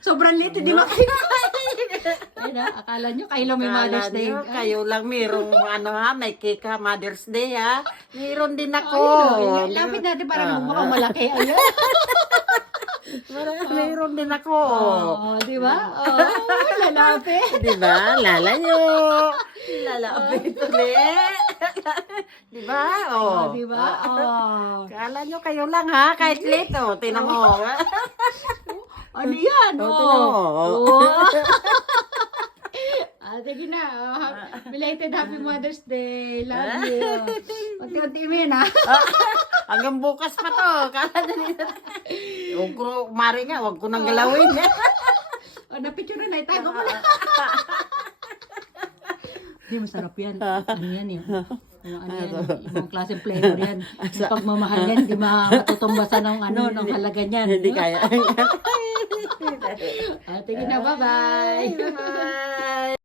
Sobrang late, hindi makain. Ay na, akala nyo kayo lang may Mother's Day. Nyo, kayo lang mayroong may cake ha, Mother's Day ha. Mayroon din ako. Lapit natin para mukhang malaki. Ayun. Mayroon din ako. Oh, di ba? Oh, lalapit. Di ba? Lalayo. Lalapit ulit. Di ba? Oh, di ba? Oh. Kala nyo kayo lang ha, kahit late oh. Tinan mo. Ano yan? Oh, Oh. tinan mo. Oh. Sige na. Belated Happy Mother's Day. Love you. Unti-unti mo yun, ha? Hanggang bukas pa to. Kala nyo. Huwag ko, mari nga, huwag ko nang galawin. O, napicture na, itago mo na. Hindi, masarap yan. Ano yan yun? Ano yan? Ibang klaseng flavor yan. Yung pagmamahal yan, hindi matutumbasan ng ng halaga niyan. Hindi kaya. Tingin na, bye-bye. Bye.